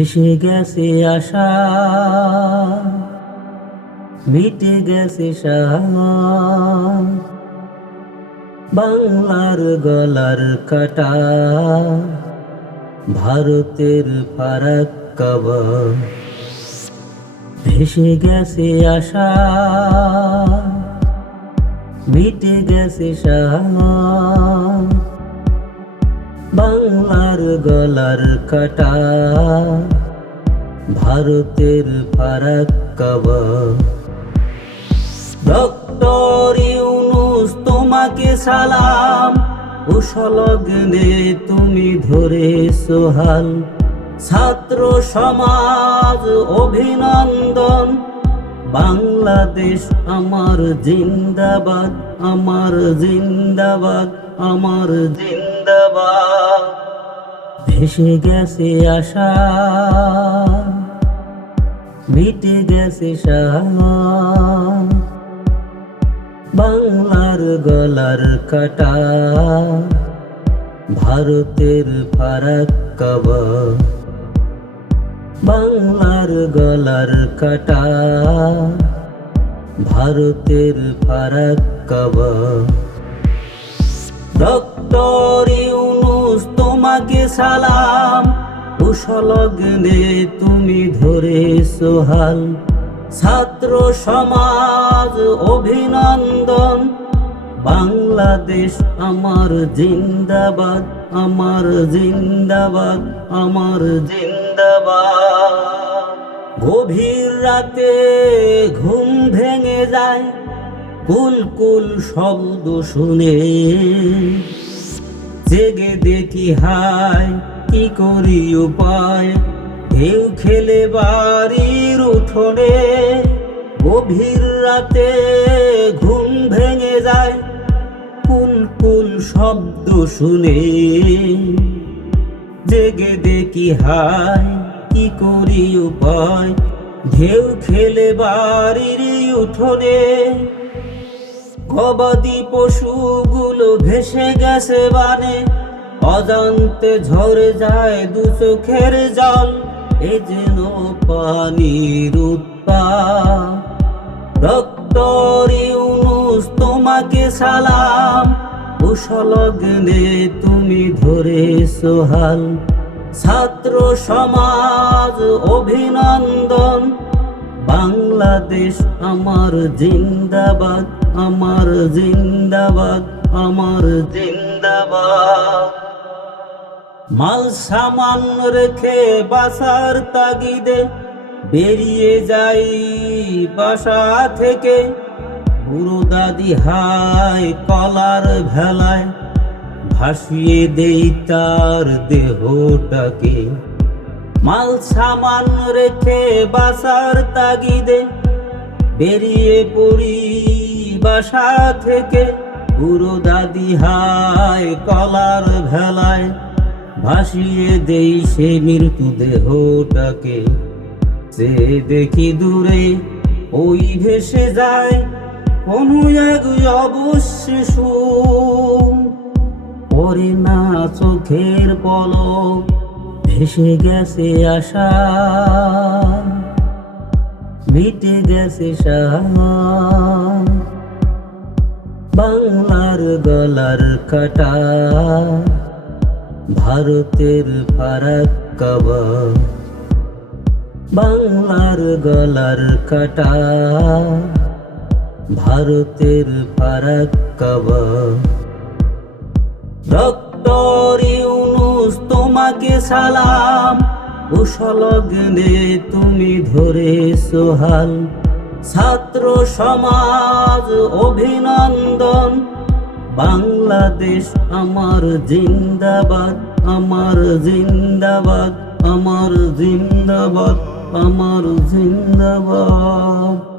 ভেসে গেছে আশা, মিটে গেছে বাংলার গলার কাটা, ভারতের ফারাক কাবা ভেসে গেছে আশা, মিটে গেছে বাংলার গলার কাটা ভারতের ফারাক ডক্টর ইউনুস, তোমাকে সালাম। কুশলগ্নে তুমি ধরে সোহাল ছাত্র সমাজ, অভিনন্দন। বাংলাদেশ আমার জিন্দাবাদ আমার জিন্দাবাদ আমার জিন্দাবাদ। ভেসে গেছে আশা। মিটে গেছে বাংলার গলার কাটা। ভারতের ফারাক কাবা বাংলার গলার কাটা। ভারতের ফারাক কাবা ডক্টর ইউনুস, তোমাকে সালাম। কুশলগ্নে তুমি ধরে সোহাল ছাত্র সমাজ অভিনন্দন। বাংলাদেশ আমার জিন্দাবাদ আমার জিন্দাবাদ আমার জিন্দাবাদ। গভীর রাতে ঘুম ভেঙে যায়, কুল কুল শব্দ শুনে। জেগে দেখি হায় কি করি উপায়? ঢেউ খেলে বাড়ির উঠোনে, গভীর রাতে ঘুম ভেঙে যায়। কুল কুল শব্দ শুনে জেগে দেখি, হায়, কি করি উপায়? ঢেউ খেলে বাড়ির উঠোনে, গবাদি পশুগুলো ভেসে গেছে বানে। অজান্তে ঝরে যায় দু চোখের জল। এ যেন পানির ইউনুস, তোমাকে সালাম। কুশলগ্নে তুমি ধরে সোহাল ছাত্র সমাজ, অভিনন্দন। বাংলাদেশ আমার জিন্দাবাদ আমার জিন্দাবাদ আমার জিন্দাবাদ। মাল সামান রেখে বাসার তাগিদে বেরিয়ে যাই বাসা থেকে। বুড়ো দাদি হায় কলার ভেলায় ভাসিয়ে দেই তার দেহটাকে। মাল সামান রেখে বাসার তাগিদে বেরিয়ে পড়ি বাসা থেকে। বুড়ো দাদি হায় কলার ভেলায় ভাসিয়ে দেই সে মৃত্যু দেহটাকে সে দেখি দূরে ওই ভেসে যায় কোনো এক অবশ্য সুর পরে না চোখের পলক ভেসে গেছে আশা। মিটে গেছে বাংলার গলার কাটা। ভারতের ফারাক বাংলার গলার কাটা, ভারতের ফারাক ডক্টর ইউনুস, তোমাকে সালাম। কুশলগ্নে তুমি ধরে সোহাল। ছাত্র সমাজ, অভিনন্দন। বাংলাদেশ আমার জিন্দাবাদ। আমার জিন্দাবাদ আমার জিন্দাবাদ আমার জিন্দাবাদ।